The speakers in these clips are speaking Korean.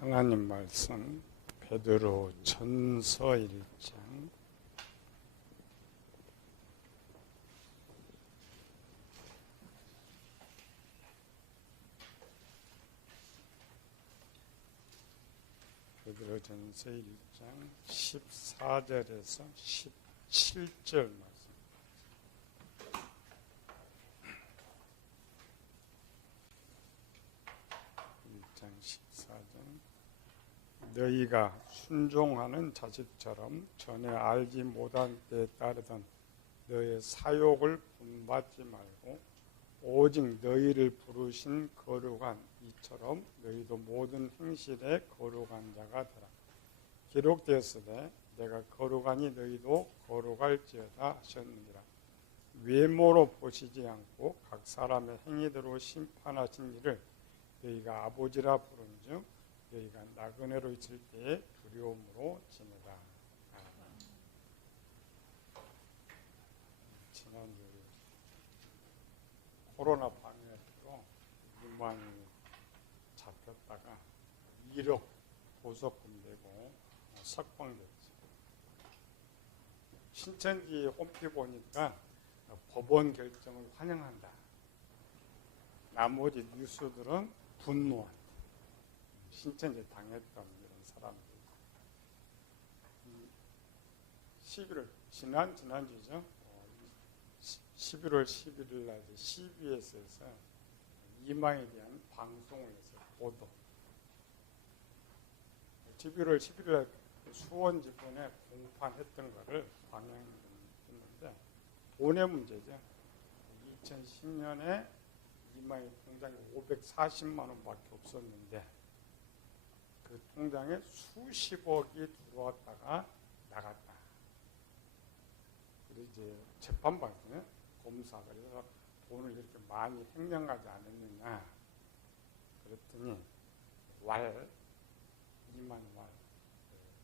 하나님 말씀 베드로 전서 1장 베드로 전서 1장 14절에서 17절 말씀. 1장 14절. 너희가 순종하는 자식처럼 전에 알지 못한 때에 따르던 너의 사욕을 본받지 말고 오직 너희를 부르신 거룩한 이처럼 너희도 모든 행실에 거룩한 자가 되라. 기록되었으되 내가 거룩하니 너희도 거룩할지어다 하셨느니라. 외모로 보시지 않고 각 사람의 행위대로 심판하신 이를 너희가 아버지라 부른즉 너희가 나그네로 있을 때에 두려움으로 지내라. 지난주 코로나 방역으로 유망이 잡혔다가 1억 보석금 내고 석방됐죠. 신천지 홈피 보니까 법원 결정을 환영한다. 나머지 뉴스들은 분노한다. 신천지 당했던 이런 사람들. 11월 지난주죠. 11월 11일 날 CBS에서 이마에 대한 방송을 해서 보도. 11월 11일 날 수원 지번에 공판했던 거를 방영했는데 돈의 문제죠. 2010년에 이마에 통장에 540만 원밖에 없었는데 그 통장에 수십억이 들어왔다가 나갔다. 그래서 이제 재판받네 검사 그래서 돈을 이렇게 많이 횡령하지 않았느냐 그랬더니 2만 왈.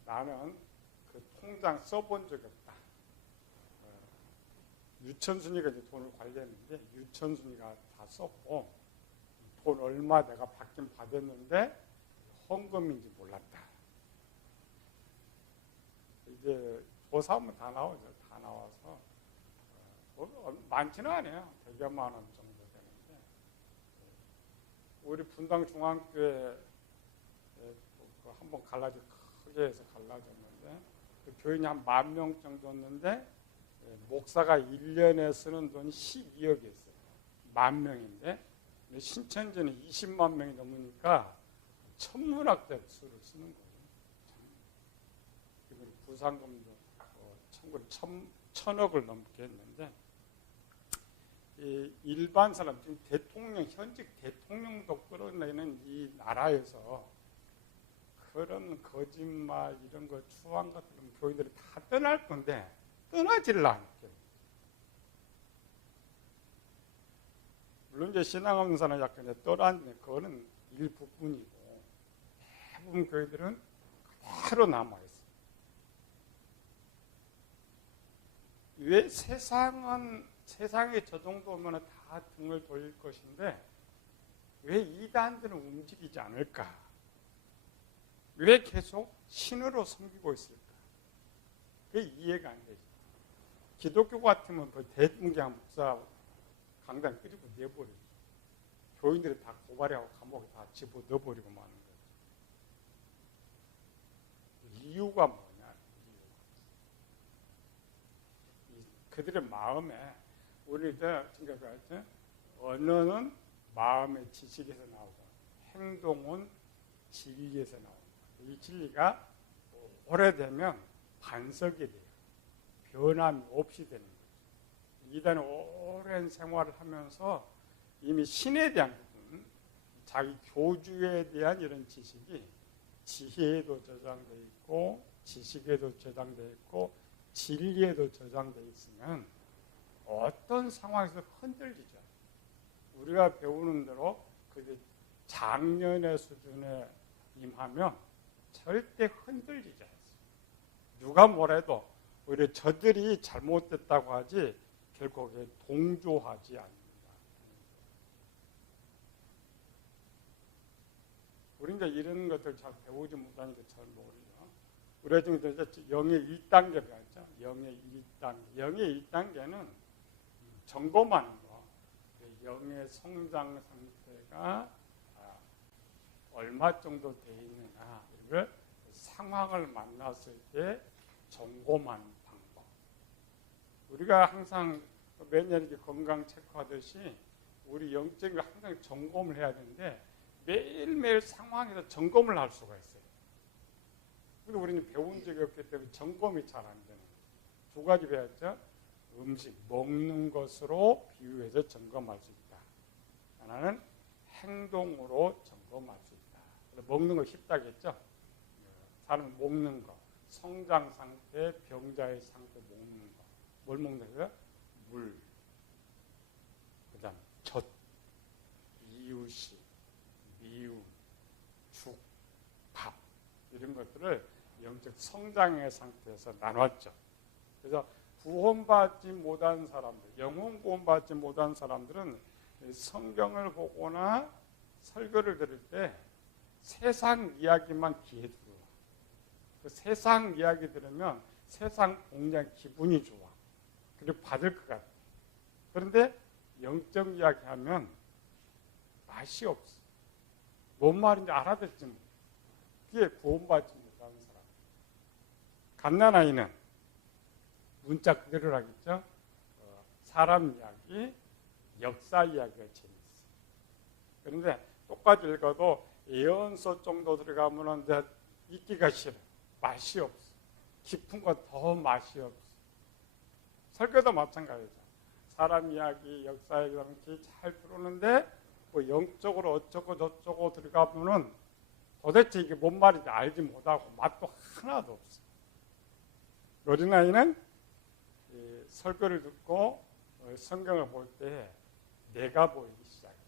나는 그 통장 써본 적이 없다. 유천순이가 이제 돈을 관리했는데 유천순이가 다 썼고 돈 얼마 내가 받긴 받았는데 헌금인지 몰랐다. 이제 조사하면 다 나오죠. 다 나와서 많지는 않아요. 100여만 원 정도 되는데 우리 분당 중앙교회 한번 갈라져 크게 해서 갈라졌는데 그 교인이 한 10,000명 정도였는데 목사가 1년에 쓰는 돈이 12억이었어요. 10,000명인데 신천지는 20만 명이 넘으니까 천문학적 수를 쓰는 거예요. 그리고 부상금도 청구를 1,000억을 넘게 했는데 일반 사람 지금 대통령 현직 대통령도 끌어내는 이 나라에서 그런 거짓말 이런 거 추한 것들은 교인들이 다 떠날 건데 떠나지를 않게. 물론 이제 신앙 없는 사람 약간 떠나는 그거는 일부분이고 대부분 교회들은 그대로 남아있어요. 왜 세상에 저 정도 오면 다 등을 돌릴 것인데 왜 이단들은 움직이지 않을까? 왜 계속 신으로 섬기고 있을까? 그게 이해가 안 되죠. 기독교 같으면 그 대통령 목사 강단 끄집어 내버리죠. 교인들이 다 고발하고 감옥에 다 집어넣어버리고 마는 거죠. 이유가 뭐냐? 그들의 마음에 우리가 생각할 언어는 마음의 지식에서 나오고 행동은 진리에서 나옵니다. 이 진리가 오래되면 반석이 돼요. 변함이 없이 되는 거죠. 이단은 오랜 생활을 하면서 이미 신에 대한 부분, 자기 교주에 대한 이런 지식이 지혜에도 저장되어 있고 지식에도 저장되어 있고 진리에도 저장되어 있으면 어떤 상황에서 흔들리죠. 우리가 배우는 대로 그게 장년의 수준에 임하면 절대 흔들리지 않습니다. 누가 뭐래도 오히려 저들이 잘못됐다고 하지 결국에 동조하지 않는다. 우리 이제 이런 것들 잘 배우지 못하니까 잘 모르죠. 우리가 지금 이제 영의 1단계 배웠죠. 영의 1단계. 영의 1단계는 점검하는 거. 영의 성장 상태가 얼마 정도 돼 있느냐. 이걸 상황을 만났을 때 점검하는 방법. 우리가 항상 매년 이렇게 건강 체크하듯이 우리 영적인 걸 항상 점검을 해야 되는데 매일매일 상황에서 점검을 할 수가 있어요. 근데 우리는 배운 적이 없기 때문에 점검이 잘 안 되는 거예요. 두 가지 배웠죠. 음식, 먹는 것으로 비유해서 점검할 수 있다. 하나는 행동으로 점검할 수 있다. 먹는 거 쉽다겠죠. 사람 먹는 거, 성장 상태, 병자의 상태 먹는 거. 뭘 먹는 거예요? 물, 그 다음 젖, 이유식, 미움, 죽, 밥 이런 것들을 영적 성장의 상태에서 나눴죠. 그래서 구원받지 못한 사람들, 영혼 구원받지 못한 사람들은 성경을 보거나 설교를 들을 때 세상 이야기만 귀에 들어와. 그 세상 이야기 들으면 세상 공략 기분이 좋아. 그리고 받을 것 같아. 그런데 영적 이야기 하면 맛이 없어. 뭔 말인지 알아듣지 못해. 그게 구원받지 못하는 사람. 갓난아이는 문자 그대로 하겠죠. 사람 이야기, 역사 이야기가 재밌어요. 그런데 똑같이 읽어도 예언서 정도 들어가면 이제 읽기가 싫어. 맛이 없어. 깊은 거 더 맛이 없어. 설교도 마찬가지죠. 사람 이야기, 역사 이야기 이렇게 잘 들어오는데 뭐 영적으로 어쩌고 저쩌고 들어가면은 도대체 이게 뭔 말인지 알지 못하고 맛도 하나도 없어. 어린아이는 설교를 듣고 성경을 볼 때 내가 보이기 시작해요.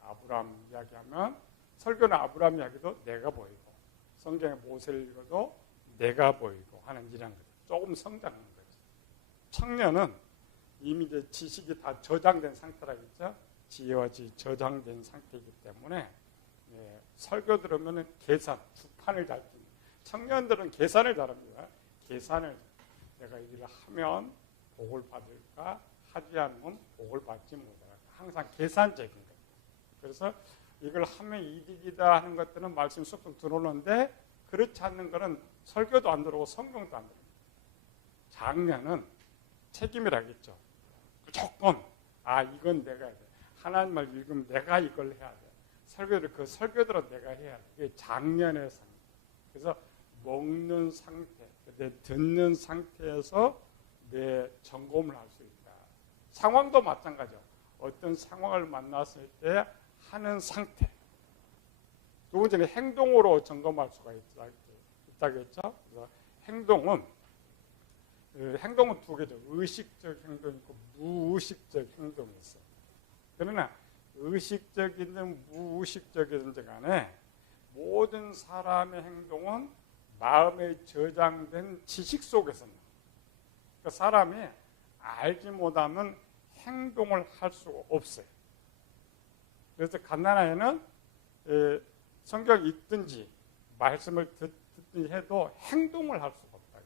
아브라함 이야기하면 설교는 아브라함 이야기도 내가 보이고 성경의 모세를 읽어도 내가 보이고 하는 이런 거죠. 조금 성장하는 거죠. 청년은 이미 이제 지식이 다 저장된 상태라겠죠. 지혜와 지혜 저장된 상태이기 때문에 설교 들으면 계산, 주판을 잘 줍니다. 청년들은 계산을 잘합니다. 계산을 내가 이 일을 하면 복을 받을까 하지 않으면 복을 받지 못할까. 항상 계산적인 거예요. 그래서 이걸 하면 이득이다 하는 것들은 말씀이 쏙쏙 들어오는데 그렇지 않는 것은 설교도 안 들어오고 성경도 안 들어오고. 장년은 책임이라겠죠. 무조건 이건 내가 해야 돼. 하나님 말 읽으면 내가 이걸 해야 돼. 그 설교들은 내가 해야 돼. 이게 장년의 상태. 그래서 먹는 상태, 내 듣는 상태에서 내 점검을 할 수 있다. 상황도 마찬가지죠. 어떤 상황을 만났을 때 하는 상태. 두 번째는 행동으로 점검할 수가 있다겠죠. 그래서 행동은 두 개죠. 의식적 행동이 있고 무의식적 행동이 있어요. 그러나 의식적이든 무의식적이든 간에 모든 사람의 행동은 마음에 저장된 지식 속에서 나와요. 그러니까 사람이 알지 못하면 행동을 할 수가 없어요. 그래서 갓난아이는 성경 읽든지 말씀을 듣든지 해도 행동을 할 수가 없다.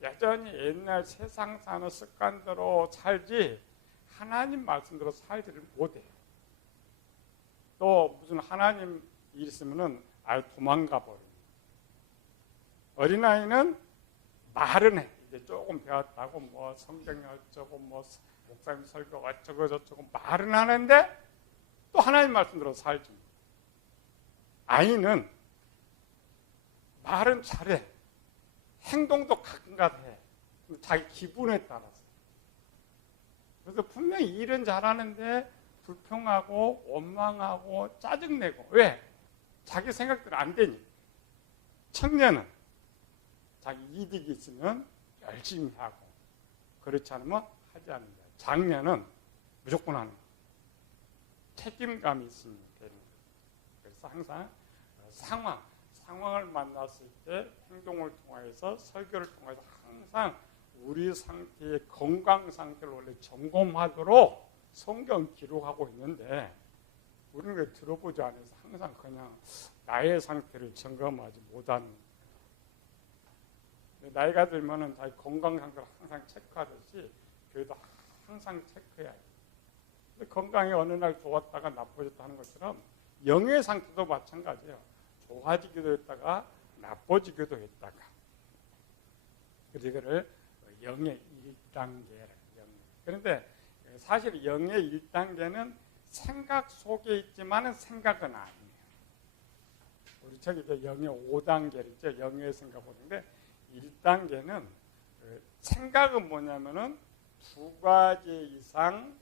여전히 옛날 세상 사는 습관대로 살지 하나님 말씀대로 살지를 못해요. 또 무슨 하나님 일 있으면은 아예 도망가 버려요. 어린아이는 말은 해. 이제 조금 배웠다고 뭐 성경이 어쩌고 뭐 목사님 설교 어쩌고 저쩌고 말은 하는데 또 하나님 말씀대로 살지. 아이는 말은 잘해. 행동도 가끔가다 해. 자기 기분에 따라서. 그래서 분명히 일은 잘하는데 불평하고 원망하고 짜증내고. 왜? 자기 생각대로 안 되니. 청년은 자기 이득이 있으면 열심히 하고 그렇지 않으면 하지 않는 거예요. 장년은 무조건 하는 거예요. 책임감이 있으면 되는 거예요. 그래서 항상 상황을 만났을 때 행동을 통해서 설교를 통해서 항상 우리 상태의 건강 상태를 원래 점검하도록 성경 기록하고 있는데 우리는 그 들어보지 않아서 항상 그냥 나의 상태를 점검하지 못하는. 나이가 들면은 자기 건강 상태를 항상 체크하듯이 교회도 항상 체크해야 돼. 근데 건강이 어느 날 좋았다가 나빠졌다 하는 것처럼 영의 상태도 마찬가지예요. 좋아지기도 했다가 나빠지기도 했다가. 그래서 이거를 영의 1단계라. 그런데 사실 영의 1단계는 생각 속에 있지만은 생각은 아니에요. 우리 저기 영의 5단계를 있죠. 영의 생각 보는데 1단계는 생각은 뭐냐면은 2가지 이상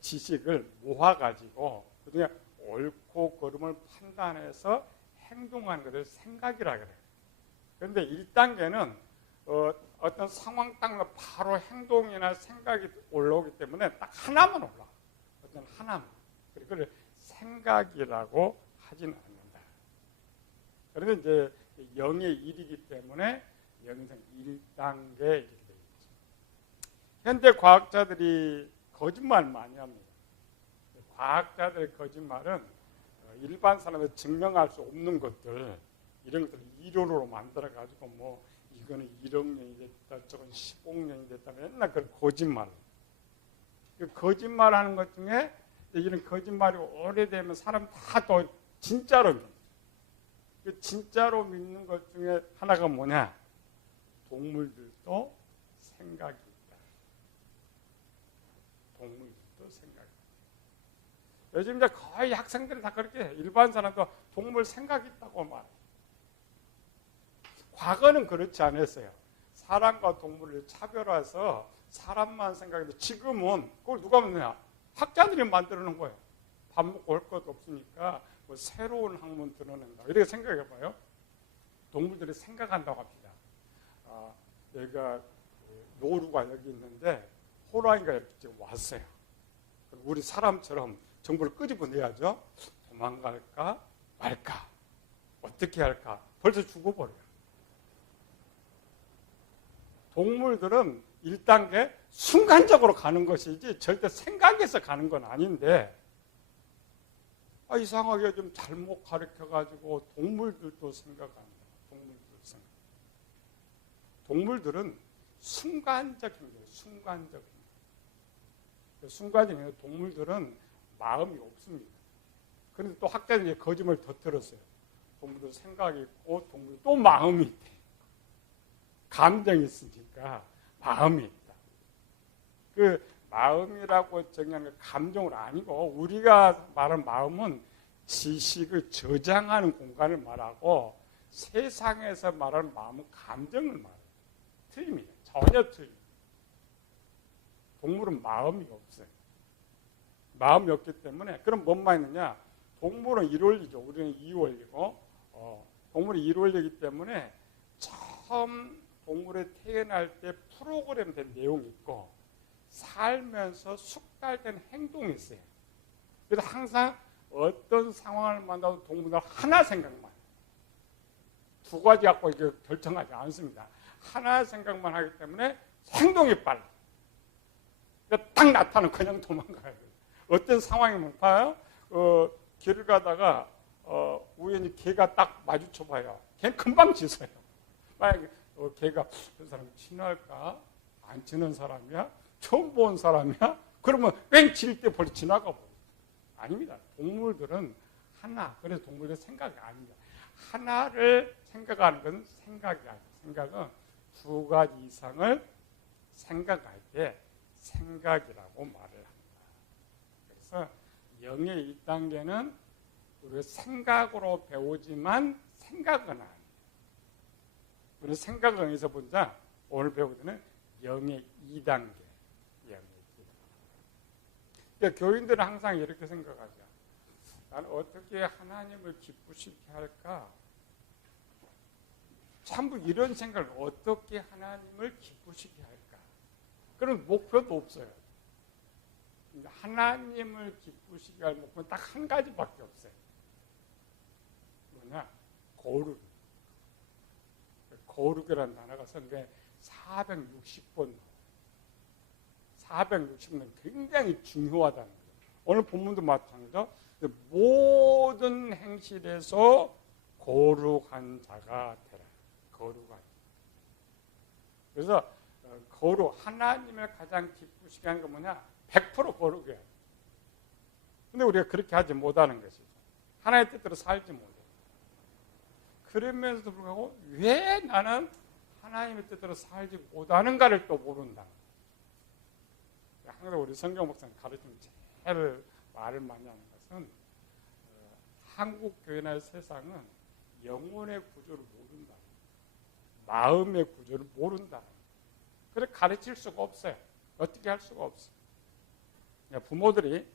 지식을 모아가지고 그중에 옳고 그름을 판단해서 행동하는 것을 생각이라 그래요. 그런데 1단계는 어떤 상황 딱 바로 행동이나 생각이 올라오기 때문에 딱 하나만 올라와. 어떤 하나만. 그걸 생각이라고 하지는 않는다. 그런데 이제 영의 1이기 때문에 영성 1단계 이렇게 되어 있죠. 현대 과학자들이 거짓말 많이 합니다. 과학자들의 거짓말은 일반 사람이 증명할 수 없는 것들, 이런 것들을 이론으로 만들어가지고 뭐 이거는 1억 년이 됐다, 저건 10억 년이 됐다, 맨날 그 거짓말. 거짓말하는 것 중에 이런 거짓말이 오래되면 사람 다 또 진짜로 믿는. 진짜로 믿는 것 중에 하나가 뭐냐? 동물들도 생각이 있다. 동물들도 생각이 있다. 요즘 이제 거의 학생들이 다 그렇게 해. 일반 사람도 동물 생각이 있다고 말해. 과거는 그렇지 않았어요. 사람과 동물을 차별해서 사람만 생각해도 지금은 그걸 누가 만드냐? 학자들이 만들어 놓은 거예요. 밥 먹고 올 것도 없으니까 뭐 새로운 학문 드러낸다. 이렇게 생각해봐요. 동물들이 생각한다고 합니다. 여기가 노루가 여기 있는데 호랑이가 이렇게 왔어요. 우리 사람처럼 정보를 끄집어내야죠. 도망갈까 말까 어떻게 할까. 벌써 죽어버려요. 동물들은 1단계 순간적으로 가는 것이지 절대 생각해서 가는 건 아닌데 이상하게 좀 잘못 가르쳐가지고 동물들도 생각합니다. 동물들은 순간적인 거예요. 순간적인 거예요. 동물들은 마음이 없습니다. 그런데 또 학자들이 거짓말을 더 들었어요. 동물도 생각이 있고 동물도 또 마음이 있대. 감정이 있으니까 마음이 있다. 그 마음이라고 정의하는 건 감정은 아니고 우리가 말하는 마음은 지식을 저장하는 공간을 말하고 세상에서 말하는 마음은 감정을 말해요. 틀립니다. 전혀 틀립니다. 동물은 마음이 없어요. 마음이 없기 때문에 그럼 뭔만 있느냐? 동물은 일원리죠. 우리는 이원리고 동물이 일원리이기 때문에 처음 동물이 태어날 때 프로그램된 내용이 있고 살면서 숙달된 행동이 있어요. 그래서 항상 어떤 상황을 만나도 동물은 하나 생각만 해요. 2가지 갖고 이렇게 결정하지 않습니다. 하나 생각만 하기 때문에 행동이 빨라. 그러니까 딱 나타나면 그냥 도망가야 돼요. 어떤 상황이면 봐요. 길을 가다가 우연히 개가 딱 마주쳐봐요. 걔는 금방 짖어요. 만약에 개가 저 사람 친할까? 안 친한 사람이야? 처음 본 사람이야? 그러면 뺑 짖을 때 벌써 지나가 버려요. 아닙니다. 동물들은 하나. 그래서 동물들은 생각이 아닙니다. 하나를 생각하는 것은 생각이 아니에요. 생각은 2가지 이상을 생각할 때 생각이라고 말을 합니다. 그래서 영의 1단계는 우리가 생각으로 배우지만 생각은 아니에요. 우리 생각을 여기서 보자. 오늘 배우는 영의 2단계. 그러니까 교인들은 항상 이렇게 생각하죠. 나는 어떻게 하나님을 기쁘시게 할까? 전부 이런 생각을 어떻게 하나님을 기쁘시게 할까? 그런 목표도 없어요. 하나님을 기쁘시게 할 목표는 딱 한 가지밖에 없어요. 뭐냐? 거룩. 거룩이라는 단어가 성경에 460번 460번 굉장히 중요하다는 거예요. 오늘 본문도 마찬가지죠. 모든 행실에서 거룩한 자가 되라. 거룩한. 그래서 거룩, 하나님을 가장 기쁘시게 하는 건 뭐냐? 100% 거룩이에요. 근데 우리가 그렇게 하지 못하는 것이죠. 하나님의 뜻대로 살지 못해요. 그러면서도 불구하고 왜 나는 하나님의 뜻대로 살지 못하는가를 또 모른다. 항상 우리 성경 목사님 가르치는 제일 말을 많이 하는 것은 한국 교회나 세상은 영혼의 구조를 모른다. 마음의 구조를 모른다. 그래 가르칠 수가 없어요. 어떻게 할 수가 없어요. 부모들이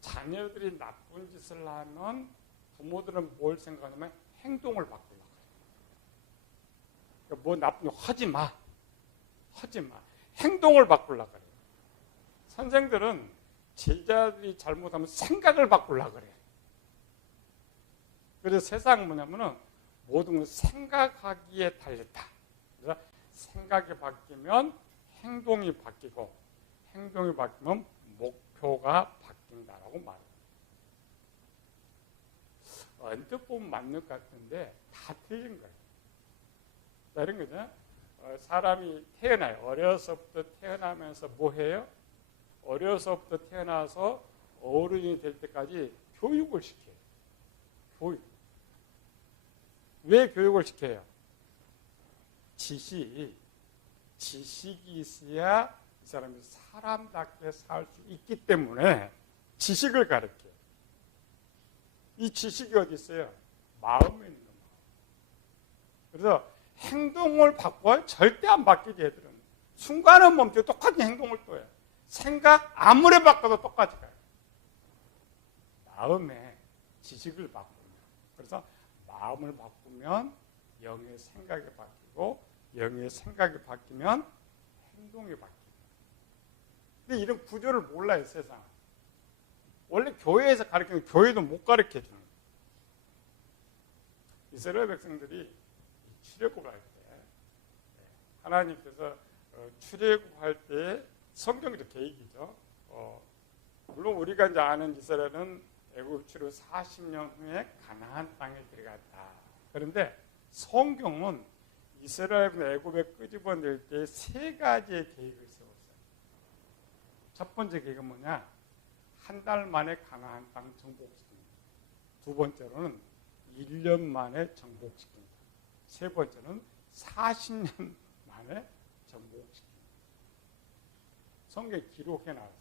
자녀들이 나쁜 짓을 하면 부모들은 뭘 생각하냐면 행동을 바꾸려고 해요. 그러니까 뭐 나쁜 거 하지 마. 행동을 바꾸려고 해요. 선생들은 제자들이 잘못하면 생각을 바꾸려고 그래요. 그래서 세상은 뭐냐면은 모든 걸 생각하기에 달렸다. 그래서 생각이 바뀌면 행동이 바뀌고 행동이 바뀌면 목표가 바뀐다라고 말해요. 언뜻 보면 맞는 것 같은데 다 틀린 거예요. 다른 거죠. 사람이 태어나요. 어려서부터 태어나면서 뭐 해요? 어려서부터 태어나서 어른이 될 때까지 교육을 시켜요. 교육. 왜 교육을 시켜요? 지식이 있어야 이 사람이 사람답게 살 수 있기 때문에 지식을 가르쳐요. 이 지식이 어디 있어요? 마음에 있는 거예요. 그래서 행동을 바꿔야 절대 안 바뀌지 애들은. 순간은 멈추고 똑같은 행동을 또 해요. 생각 아무리 바꿔도 똑같이 가요. 마음에 지식을 바꾸면. 그래서 마음을 바꾸면 영의 생각이 바뀌고 영의 생각이 바뀌면 행동이 바뀌고. 근데 이런 구조를 몰라요, 세상은. 원래 교회에서 가르치는 교회도 못 가르쳐 주는 거예요. 이스라엘 백성들이 출애굽할 때 하나님께서 출애굽할 때 성경적 계획이죠. 물론 우리가 이제 아는 이스라엘은 애굽 출애굽 40년 후에 가나안 땅에 들어갔다. 그런데 성경은 이스라엘은 애굽에 끄집어낼 때 세 가지의 계획을 세웠어요. 첫 번째 계획은 뭐냐? 한 달 만에 가나안 땅 정복시킵니다. 두 번째로는 1년 만에 정복시킵니다. 세 번째는 40년 만에 정복시킵니다. 성경에 기록해 놨어요.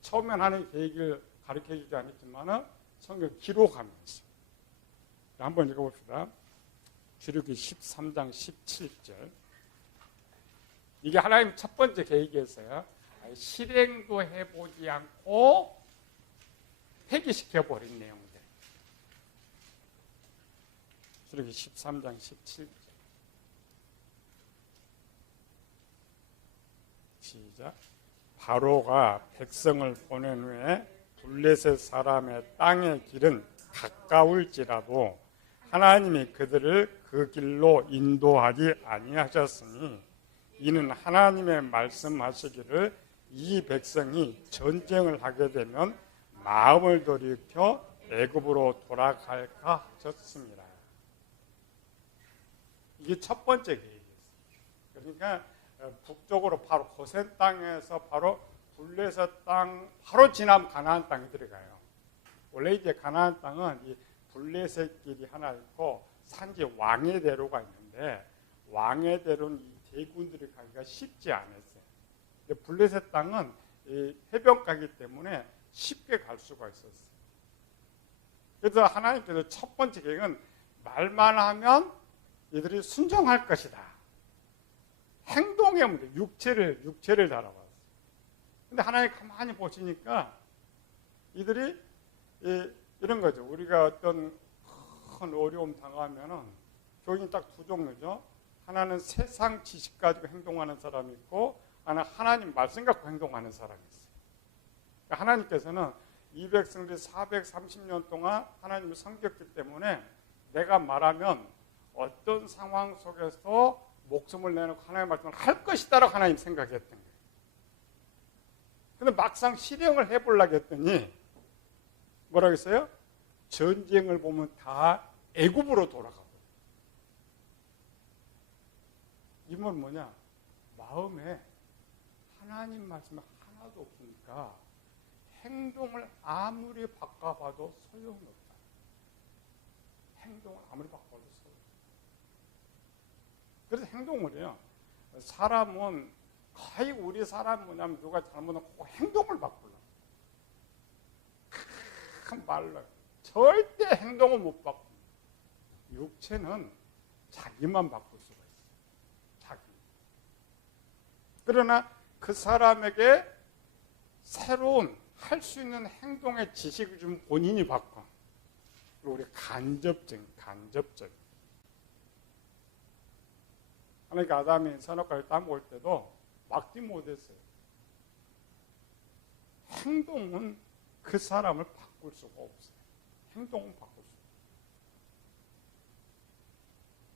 처음엔 하는 계획을 가르쳐주지 않았지만 성경 기록하면서 한번 읽어봅시다. 출애굽기 13장 17절. 이게 하나님 첫 번째 계획이었어요. 실행도 해보지 않고 폐기시켜버린 내용들. 출애굽기 13장 17절. 시작. 바로가 백성을 보낸 후에 블레셋 사람의 땅의 길은 가까울지라도 하나님이 그들을 그 길로 인도하지 아니하셨으니 이는 하나님의 말씀하시기를 이 백성이 전쟁을 하게 되면 마음을 돌이켜 애굽으로 돌아갈까 하셨습니다. 이게 첫 번째 계획이었어요. 그러니까 북쪽으로 바로 고센 땅에서 바로 블레셋 땅 바로 지나면 가나안 땅에 들어가요. 원래 이제 가나안 땅은 이 블레셋 길이 하나 있고 산지 왕의 대로가 있는데 왕의 대로는 이 대군들이 가기가 쉽지 않았어요. 근데 블레셋 땅은 이 해변가이기 때문에 쉽게 갈 수가 있었어요. 그래서 하나님께서 첫 번째 계획은 말만 하면 이들이 순종할 것이다. 행동의 문제, 육체를 달아봤어요. 근데 하나님 가만히 보시니까 이들이 이런 거죠. 우리가 어떤 큰 어려움 당하면은 교인이 딱 두 종류죠. 하나는 세상 지식 가지고 행동하는 사람이 있고 하나는 하나님 말씀 갖고 행동하는 사람이 있어요. 그러니까 하나님께서는 이 백성들이 430년 동안 하나님을 섬겼기 때문에 내가 말하면 어떤 상황 속에서 목숨을 내놓고 하나님의 말씀을 할 것이다라고 하나님 생각했던 거예요. 근데 막상 실행을 해보려고 했더니 뭐라고 했어요? 전쟁을 보면 다 애굽으로 돌아가고. 이 말은 뭐냐? 마음에 하나님 말씀이 하나도 없으니까 행동을 아무리 바꿔봐도 소용이 없다. 행동을 아무리 바꿔봐도 소용이 없다. 그래서 행동을 해요. 사람은 거의 우리 사람 뭐냐면 누가 잘못하면 행동을 바꾸려. 큰 말로 절대 행동을 못 바꿉니다. 육체는 자기만 바꿀 수가 있어요. 자기. 그러나 그 사람에게 새로운 할 수 있는 행동의 지식을 좀 본인이 바꿔. 그리고 우리 간접적. 그러니까 아담이 선악과를 따먹을 때도 막지 못했어요. 행동은 그 사람을 바꿀 수가 없어요. 행동은 바꿀 수가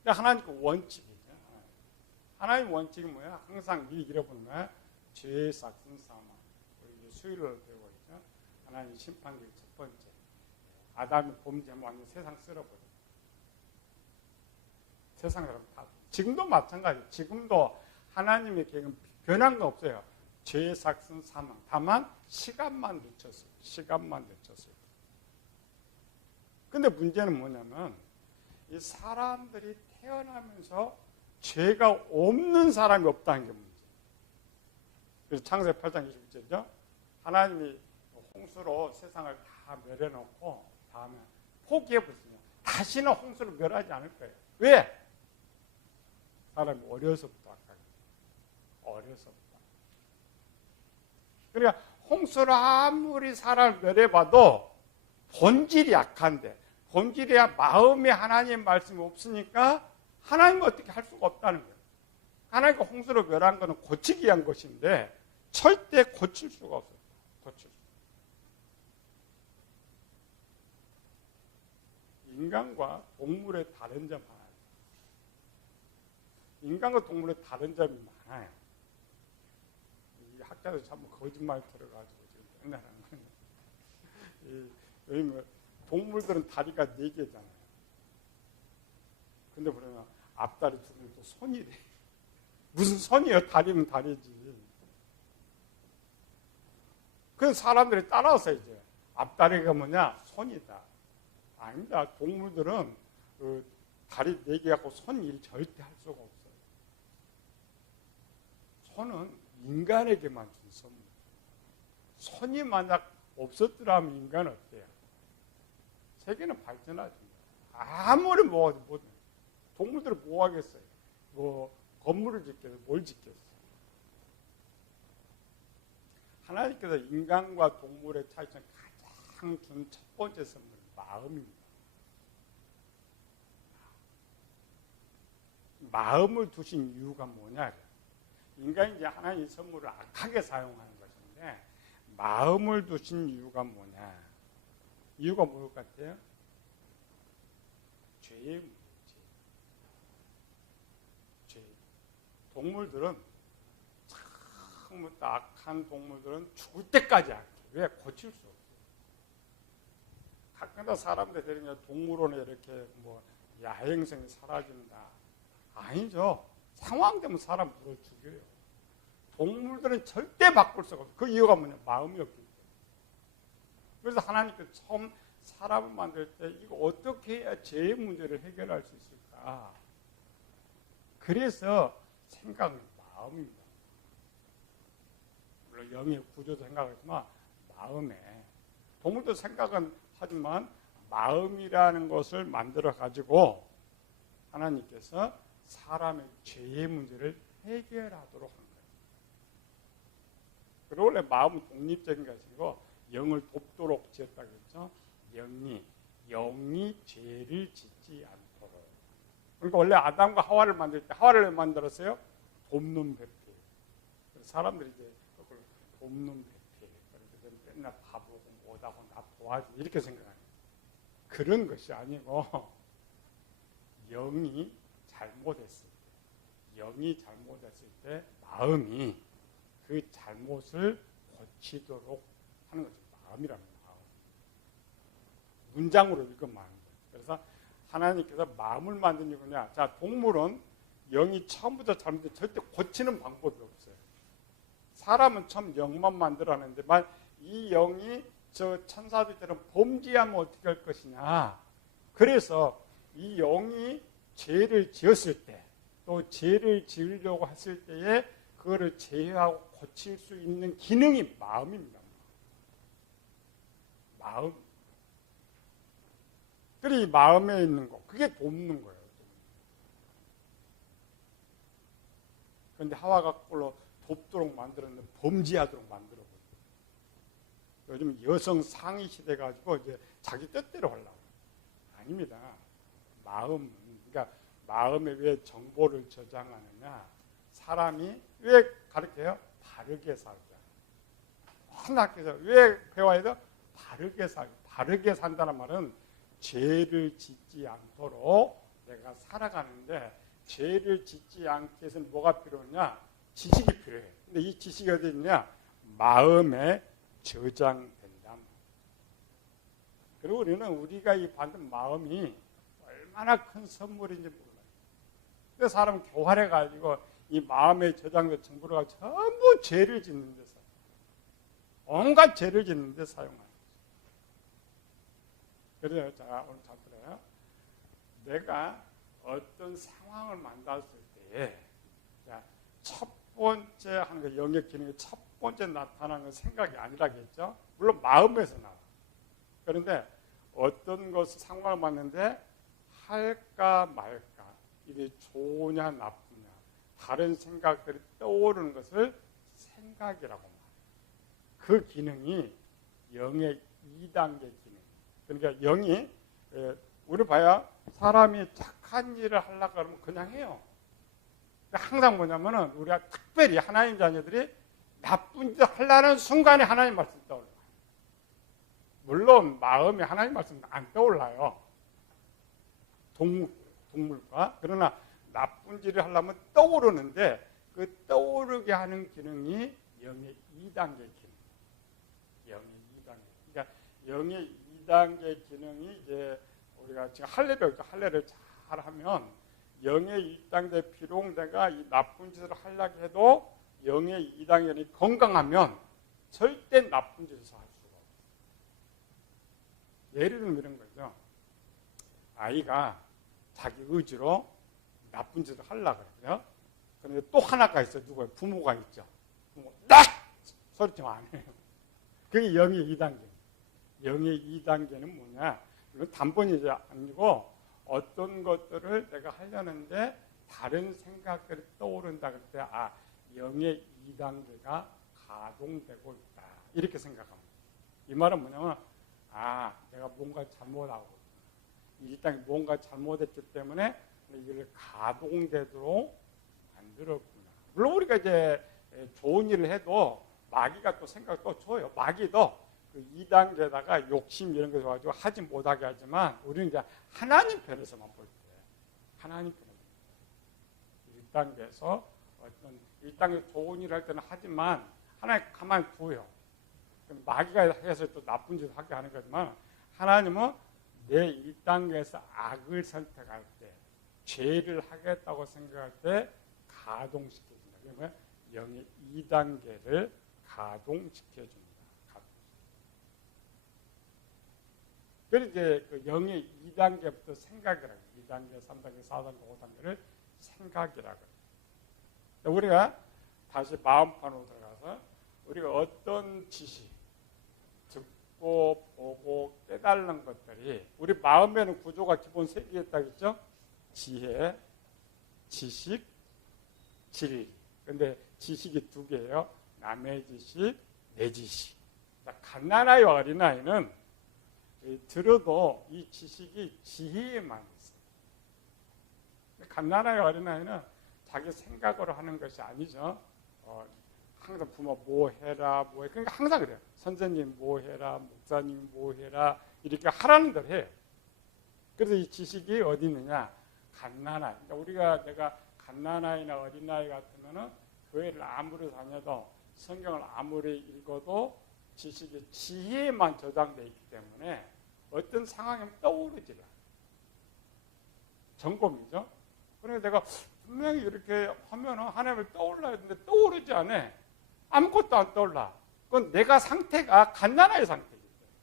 없어요. 하나님 그 원칙이죠. 하나님 원칙이 뭐야? 항상 이 잃어보는 거야. 죄의 삭은 사망. 우리 수요일을 배우고 있죠. 하나님 심판의 첫 번째. 아담이 범죄하면 완전 세상 쓸어버려. 세상 사람 다. 지금도 마찬가지. 지금도 하나님의 계획은 변한 거 없어요. 죄의 삭은 사망. 다만 시간만 늦췄어요. 시간만 늦췄어요. 근데 문제는 뭐냐면 이 사람들이 태어나면서 죄가 없는 사람이 없다는 게 문제예요. 그래서 창세기 8장 21절이죠. 하나님이 홍수로 세상을 다 멸해놓고 다음에 포기해버렸어요. 다시는 홍수를 멸하지 않을 거예요. 왜? 사람이 어려서부터 아까 어려서부터. 그러니까 홍수를 아무리 사람을 멸해봐도 본질이 약한데 본질이야 마음에 하나님의 말씀이 없으니까 하나님은 어떻게 할 수가 없다는 거예요. 하나님과 홍수를 멸한 것은 고치기 위한 것인데 절대 고칠 수가 없어요. 고칠 수. 인간과 동물의 다른 점 하나. 인간과 동물의 다른 점이 많아요. 이 학자들 참 거짓말 들어가지고 지금 맨날 하는 거예요. 여기 뭐 동물들은 다리가 4개잖아요. 근데 그러면 앞다리 2개도 손이래. 무슨 손이에요? 다리는 다리지. 그래서 사람들이 따라서 이제 앞다리가 뭐냐? 손이다. 아닙니다. 동물들은 다리 4개 갖고 손 일 절대 할 수가 없어요. 손은 인간에게만 준 선물. 손이 만약 없었더라면 인간은 어때요? 세계는 발전하지. 아무리 뭐든 동물들은 뭐 하겠어요? 뭐 건물을 짓겠어요? 뭘 짓겠어요? 하나님께서 인간과 동물의 차이점 가장 준 첫 번째 선물은 마음입니다. 마음을 두신 이유가 뭐냐? 인간이 이제 하나님의 선물을 악하게 사용하는 것인데 마음을 두신 이유가 뭐냐? 이유가 뭘 것 같아요? 죄의 문제. 죄. 동물들은 참 악한 동물들은 죽을 때까지 악해. 왜? 고칠 수 없어요. 가끔가다 사람들 데리면 동물원에 이렇게 뭐 야행성이 사라진다. 아니죠. 상황되면 사람 물어 죽여요. 동물들은 절대 바꿀 수가 없어요. 그 이유가 뭐냐? 마음이 없기 때문에. 그래서 하나님께서 처음 사람을 만들 때 이거 어떻게 해야 죄의 문제를 해결할 수 있을까? 그래서 생각은 마음입니다. 물론 영의 구조도 생각하지만 마음에 동물도 생각은 하지만 마음이라는 것을 만들어 가지고 하나님께서 사람의 죄의 문제를 해결하도록 한 거예요. 그리고 원래 마음은 독립적인 것이고 영을 돕도록 지었다고 했죠. 영이 죄를 짓지 않도록. 그러니까 원래 아담과 하와를 만들 때 하와를 왜 만들었어요? 돕는 배필. 사람들이 이제 그걸 돕는 배필. 그래서 맨날 바보고 못하고 나 도와줘 이렇게 생각해요. 그런 것이 아니고 영이 잘못했을 때 마음이 그 잘못을 고치도록 하는 거죠. 마음이라는 마음. 문장으로 읽으면 안 돼요. 그래서 하나님께서 마음을 만든 이유냐? 자, 동물은 영이 처음부터 잘못돼 절대 고치는 방법이 없어요. 사람은 처음 영만 만들어내는데 이 영이 저 천사들처럼 범죄하면 어떻게 할 것이냐? 그래서 이 영이 죄를 지었을 때, 또 죄를 지으려고 했을 때에 그거를 제어하고 고칠 수 있는 기능이 마음입니다. 마음. 그래, 이 마음에 있는 거, 그게 돕는 거예요. 그런데 하와가 그걸로 돕도록 만들었는데 범죄하도록 만들어버려요. 요즘 여성 상위 시대 가지고 이제 자기 뜻대로 하려고. 아닙니다. 마음, 그러니까 마음에 왜 정보를 저장하느냐? 사람이 왜 가르쳐요? 바르게 살자. 하나님께서 왜 배워야 돼? 바르게 살자. 바르게 산다는 말은 죄를 짓지 않도록 내가 살아가는데, 죄를 짓지 않기 위해서는 뭐가 필요하냐? 지식이 필요해. 근데 이 지식이 어디 있냐? 마음에 저장된다. 그리고 우리가 이 받은 마음이 얼마나 큰 선물인지 몰라요. 근데 사람은 교활해가지고 이 마음에 저장된 정보를 가지고 전부 죄를 짓는 데 사용. 온갖 죄를 짓는 데 사용하는 거죠. 그래요. 자, 오늘 잘 들어요. 내가 어떤 상황을 만났을 때에, 자, 첫 번째 하는 거, 영역 기능의 첫 번째 나타나는 건 생각이 아니라겠죠. 물론 마음에서 나와. 그런데 어떤 것을 상황을 만났는데 할까 말까, 이게 좋으냐 나쁘냐, 다른 생각들이 떠오르는 것을 생각이라고 말해요. 그 기능이 영의 2단계 기능. 그러니까 영이, 우리 봐야 사람이 착한 일을 하려고 하면 그냥 해요. 항상 뭐냐면은 우리가 특별히 하나님 자녀들이 나쁜 짓을 하려는 순간에 하나님 말씀 떠올라요. 물론 마음에 하나님 말씀 안 떠올라요. 동물과. 그러나 나쁜 짓을 하려면 떠오르는데 그 떠오르게 하는 기능이 영의 2단계 기능. 영의 2단계. 그러니까 영의 2단계 기능이 이제 우리가 지금 할례를 잘 하면 영의 2단계 비록 내가 이 나쁜 짓을 하려고 해도 영의 2단계는 건강하면 절대 나쁜 짓을 할 수가 없어요. 예를 들면 이런 거죠. 아이가 자기 의지로 나쁜 짓을 하려고 그래요. 그런데 또 하나가 있어요. 누구예요? 부모가 있죠. 부모 딱! 소리치면 안 해요. 그게 영의 2단계. 영의 2단계는 뭐냐? 이건 단번이 아니고 어떤 것들을 내가 하려는데 다른 생각들이 떠오른다 그럴 때 영의 2단계가 가동되고 있다. 이렇게 생각합니다. 이 말은 뭐냐면 내가 뭔가 잘못하고 일단 뭔가 잘못했기 때문에 이걸 가동되도록 만들었구나. 물론 우리가 이제 좋은 일을 해도 마귀가 또 생각을 또 줘요. 마귀도 그 2단계에다가 욕심 이런 거 가지고 하지 못하게 하지만 우리는 이제 하나님 편에서만 볼 때, 하나님 편에서 1단계에서 어떤 1단계 좋은 일을 할 때는 하지만 하나님 가만히 두어요. 마귀가 해서 또 나쁜 짓을 하게 하는 거지만 하나님은 내 1단계에서 악을 선택할 때, 죄를 하겠다고 생각할 때 가동시켜준다. 그러면 영의 2단계를 가동시켜줍니다. 그래서 이제 그 영의 2단계부터 생각이라고 해요. 2단계, 3단계, 4단계, 5단계를 생각이라고 해요. 우리가 다시 마음판으로 들어가서 우리가 어떤 지식, 듣고 보고 깨달는 것들이 우리 마음에는 구조가 기본 3개 있다고 했죠? 지혜, 지식, 진리. 그런데 지식이 2개예요. 남의 지식, 내 지식. 갓난아이와 어린아이는 들어도 이 지식이 지혜에만 있어요. 갓난아이와 어린아이는 자기 생각으로 하는 것이 아니죠. 항상 부모 뭐 해라, 뭐 해. 그러니까 항상 그래요. 선생님 뭐 해라, 목사님 뭐 해라. 이렇게 하라는 대로 해요. 그래서 이 지식이 어디 있느냐? 갓난아이. 그러니까 내가 갓난아이나 어린아이 같으면은 교회를 아무리 다녀도 성경을 아무리 읽어도 지식이 지혜에만 저장되어 있기 때문에 어떤 상황이 떠오르질 않아요. 점검이죠. 그러니까 내가 분명히 이렇게 하면은 하나님을 떠올라야 되는데 떠오르지 않아. 아무것도 안 떠올라. 그건 내가 상태가 갓난아의 상태이기 때문에.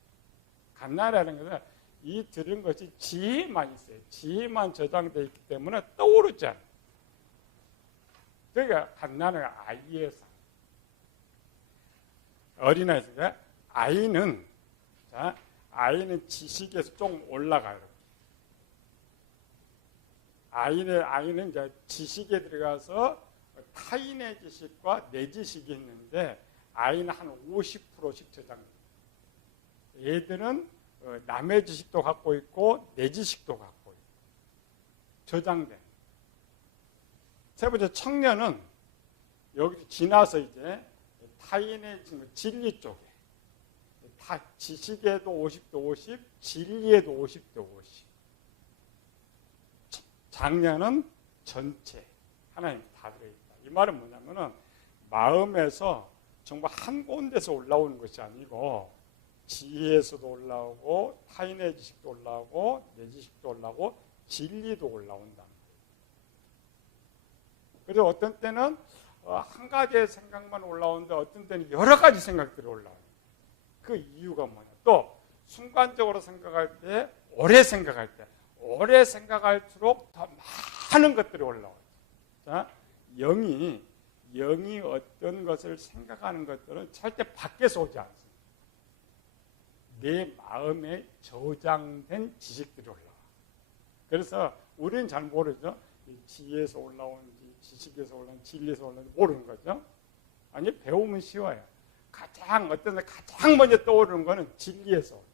갓난아라는 것은 이 들은 것이 지혜만 있어요. 지혜만 저장되어 있기 때문에 떠오르지 않아. 그러니까 갓난아의 아이의 상태. 어린아이가 아이는 지식에서 좀 올라가요. 아이는 이제 지식에 들어가서 타인의 지식과 내 지식이 있는데 아이는 한 50%씩 저장돼요. 애들은 남의 지식도 갖고 있고 내 지식도 갖고 있고 저장돼. 세 번째 청년은 여기 지나서 이제 타인의 진리 쪽에 지식에도 50대 50, 진리에도 50대 50. 장년은 전체 하나님 다 들어있다. 이 말은 뭐냐면은 마음에서 정말 한 곳에서 올라오는 것이 아니고 지혜에서도 올라오고 타인의 지식도 올라오고 내 지식도 올라오고 진리도 올라온다. 그래서 어떤 때는 한 가지의 생각만 올라오는데 어떤 때는 여러 가지 생각들이 올라와요. 그 이유가 뭐냐? 또 순간적으로 생각할 때, 오래 생각할수록 더 많은 것들이 올라와요. 자, 영이 어떤 것을 생각하는 것들은 절대 밖에서 오지 않습니다. 내 마음에 저장된 지식들이 올라와. 그래서 우리는 잘 모르죠. 지혜에서 올라오는지 지식에서 올라오는지 진리에서 올라오는지 모르는 거죠. 아니, 배우면 쉬워요. 가장 먼저 떠오르는 거는 진리에서 올라와요.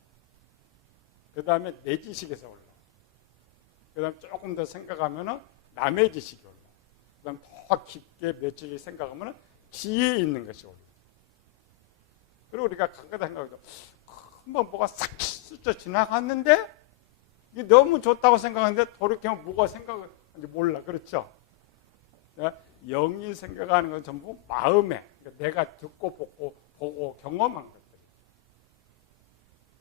그 다음에 내 지식에서 올라와요. 그 다음에 조금 더 생각하면 남의 지식이 올라와요. 그 다음에 더 깊게 며칠 생각하면 지혜에 있는 것이 올라와요. 그리고 우리가 가끔가다 생각하죠. 한번 뭐가 싹 스쳐 지나갔는데 이게 너무 좋다고 생각하는데 돌이켜보면 뭐가 생각하는지 몰라. 그렇죠? 영이 생각하는 건 전부 마음에 내가 듣고 보고 경험한 것들.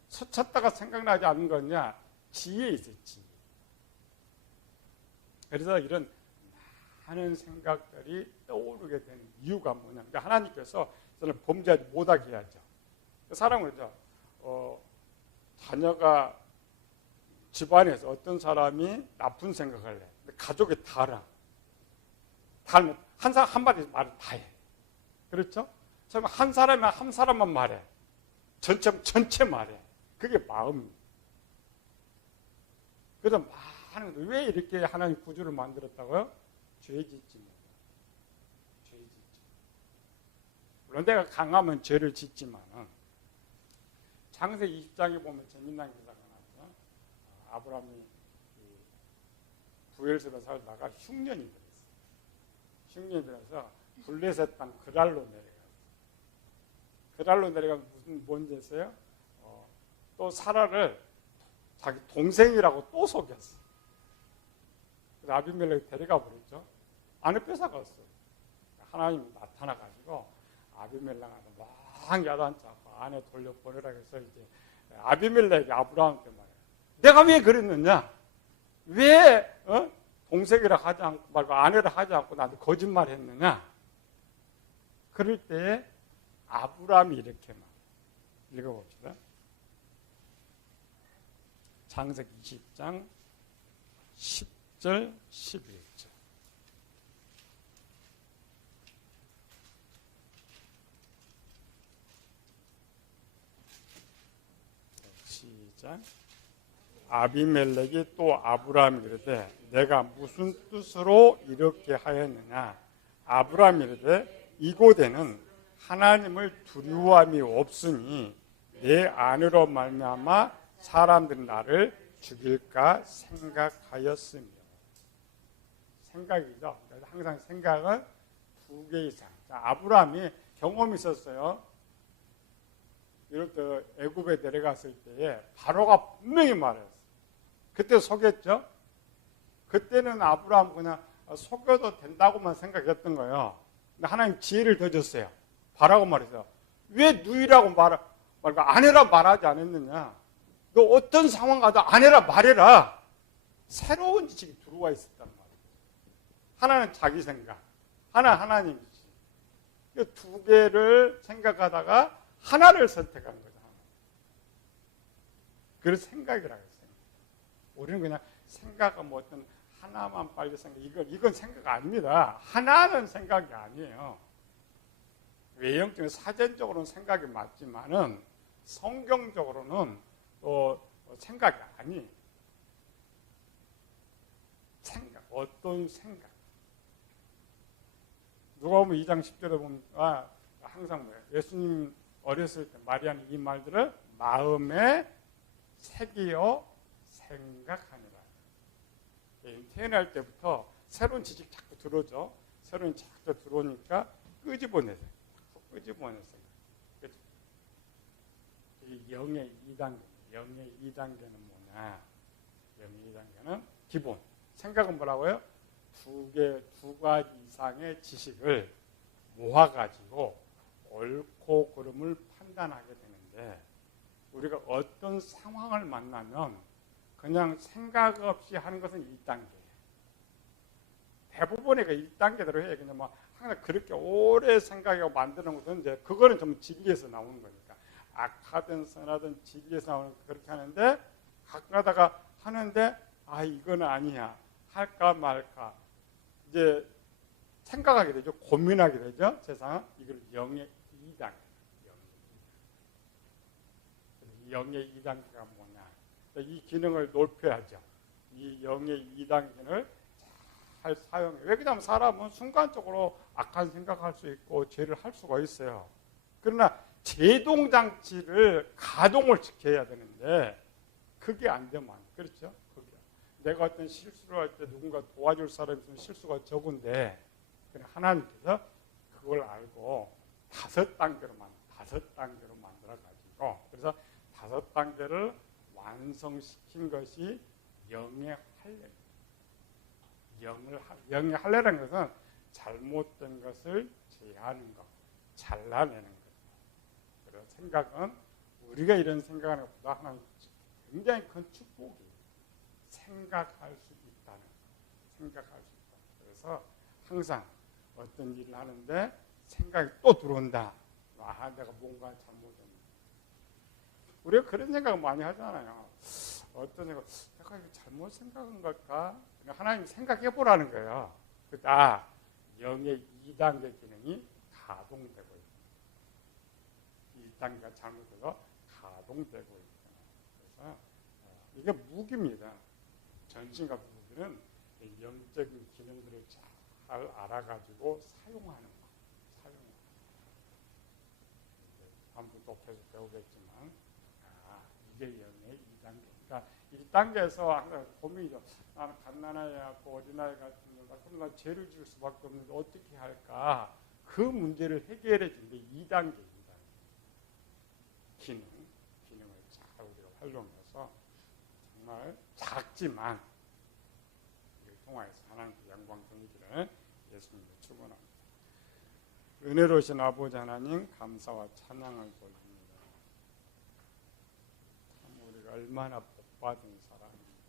스쳤다가 생각나지 않는 거냐? 지혜에 있어요. 지혜. 그래서 이런 많은 생각들이 떠오르게 되는 이유가 뭐냐? 그러니까 하나님께서 저는 범죄하지 못하게 해야죠. 사람은 그죠? 자녀가 집안에서 어떤 사람이 나쁜 생각을 해. 근데 가족이 다 알아. 한 사람 한마디 말을 다 해. 그렇죠? 처음에 한 사람만 말해. 전체 말해. 그게 마음입니다. 그래서 왜 이렇게 하나님 구조를 만들었다고요? 죄 짓지 마. 죄 짓지 마. 물론 내가 강하면 죄를 짓지만은 창세기 20장에 보면 재미난 기사가 나죠. 아브라함이 부엘세바 살다가 흉년이 들었어요. 흉년이 들어서 블레셋 땅 그랄로 내려갔어요. 그랄로 내려가면 뭔지 했어요? 또 사라를 자기 동생이라고 또 속였어. 그래서 아비멜렉이 데려가 버렸죠. 안에 뺏어갔어요. 하나님이 나타나가지고 아비멜렉한테 막 야단치고 안에 돌려보내라 해서 이제 아비멜렉이 아브라함한테 말해요. 내가 왜 그랬느냐? 왜 동생이라 하지 않고 말고 아내라 하지 않고 나한테 거짓말 했느냐? 그럴 때 아브라함이 이렇게 말. 읽어봅시다. 창세기 20장 10절 11절. 시작. 아비멜렉이 또 아브라함이 이르되 내가 무슨 뜻으로 이렇게 하였느냐? 아브라함이 이르되 이곳에는 하나님을 두려워함이 없으니 내 안으로 말미암아 사람들은 나를 죽일까 생각하였으며. 생각이죠. 그래서 항상 생각은 2개 이상. 아브라함이 경험이 있었어요. 이럴 때 애굽에 내려갔을 때에 바로가 분명히 말했어요. 그때 속였죠. 그때는 아브라함 그냥 속여도 된다고만 생각했던 거예요. 근데 하나님 지혜를 더 줬어요. 바라고 말했어요. 왜 누이라고 말고 아내라고 말하지 않았느냐? 너 어떤 상황 가도 안 해라 말해라. 새로운 지식이 들어와 있었단 말이에요. 하나는 자기 생각, 하나 하나님 지식. 이 두 개를 생각하다가 하나를 선택한 거죠. 그래서 생각이라고 했어요. 우리는 그냥 생각은 뭐 어떤 하나만 빨리 생각, 이건 생각 아닙니다. 하나는 생각이 아니에요. 외형적인 사전적으로는 생각이 맞지만은 성경적으로는 또 생각이 아니에요. 생각, 어떤 생각. 누가 보면 2장 10절에 보면 항상 뭐예요? 예수님 어렸을 때 마리아는 이 말들을 마음에 새기어 생각하니라. 태어날 때부터 새로운 지식 자꾸 들어오죠. 새로운 지식 자꾸 들어오니까 끄집어내세요. 끄집어내세요. 그렇죠? 이 영의 2단계. 영의 2단계는 뭐냐? 영의 2단계는 기본. 생각은 뭐라고요? 두 가지 이상의 지식을 모아가지고 옳고 그름을 판단하게 되는데, 우리가 어떤 상황을 만나면 그냥 생각 없이 하는 것은 2단계예요. 대부분의 그 1단계대로 해요. 그냥 뭐 항상 그렇게 오래 생각하고 만드는 것은 이제 그거는 좀 진리에서 나오는 거니까. 악하든 선하든 진리에서 나오는 그렇게 하는데, 가끔 하다가 하는데 이건 아니야. 할까 말까. 이제 생각하게 되죠. 고민하게 되죠. 세상은 이걸 영의 2단계. 영의 2단계가 뭐냐. 이 기능을 높여야죠. 이 영의 2단계를 잘 사용해. 왜 그러냐면 사람은 순간적으로 악한 생각할 수 있고 죄를 할 수가 있어요. 그러나 제동장치를 가동을 시켜야 되는데 그게 안 되면 그렇죠? 내가 어떤 실수를 할 때 누군가 도와줄 사람이 있으면 실수가 적은데 하나님께서 그걸 알고 5단계로 만들어가지고, 그래서 5단계를 완성시킨 것이 영의 할례. 영의 할례라는 것은 잘못된 것을 제하는 것, 잘라내는 것. 그래서 생각은 우리가 이런 생각하는 것보다 하나님 굉장히 큰 축복이에요. 생각할 수 있다는 것. 생각할 수 있다. 그래서 항상 어떤 일을 하는데 생각이 또 들어온다. 내가 뭔가 잘못했네. 우리가 그런 생각을 많이 하잖아요. 어떤 생각, 내가 이거 잘못 생각한 걸까? 하나님이 생각해보라는 거예요. 영의 2단계 기능이 가동되고 있다. 2단계가 잘못돼서 가동되고 있다. 그래서 이게 무기입니다. 전신과 무기는 영적인 기능들을 잘 알아가지고 사용하는 것. 다음부터 또 계속 배우겠지만, 이게 영의 2단계. 그러니까 1단계에서 항상 고민이죠. 나는 갓난아이하고 어린아이 같은 경우가 그럼 나 죄를 지을 수밖에 없는데 어떻게 할까? 그 문제를 해결해 주는 게 2단계입니다. 기능을 잘 우리가 활용해서 정말 작지만 이를 통해서 하나님께 영광 돌리기를 예수님을 축원합니다. 은혜로우신 아버지 하나님, 감사와 찬양을 돌립니다. 참 우리가 얼마나 복받은 사람입니다.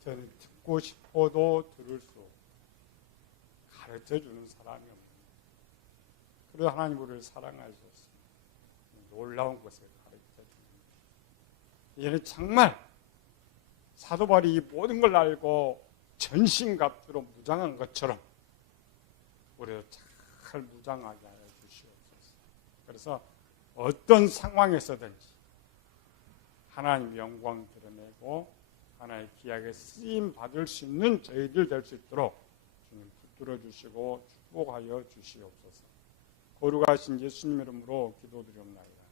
저는 듣고 싶어도 들을 수 없고 가르쳐주는 사람이 없습니다. 그래서 하나님 우리를 사랑하셨습니다. 놀라운 것을 가르쳐줍니다. 이제는 정말 사도 바울이 이 모든 걸 알고 전신갑주로 무장한 것처럼 우리도 잘 무장하게 하여 주시옵소서. 그래서 어떤 상황에서든지 하나님 영광 드러내고 하나님의 귀하게 쓰임 받을 수 있는 저희들 될 수 있도록 주님 붙들어 주시고 축복하여 주시옵소서. 거룩하신 예수님 이름으로 기도드리옵나이다.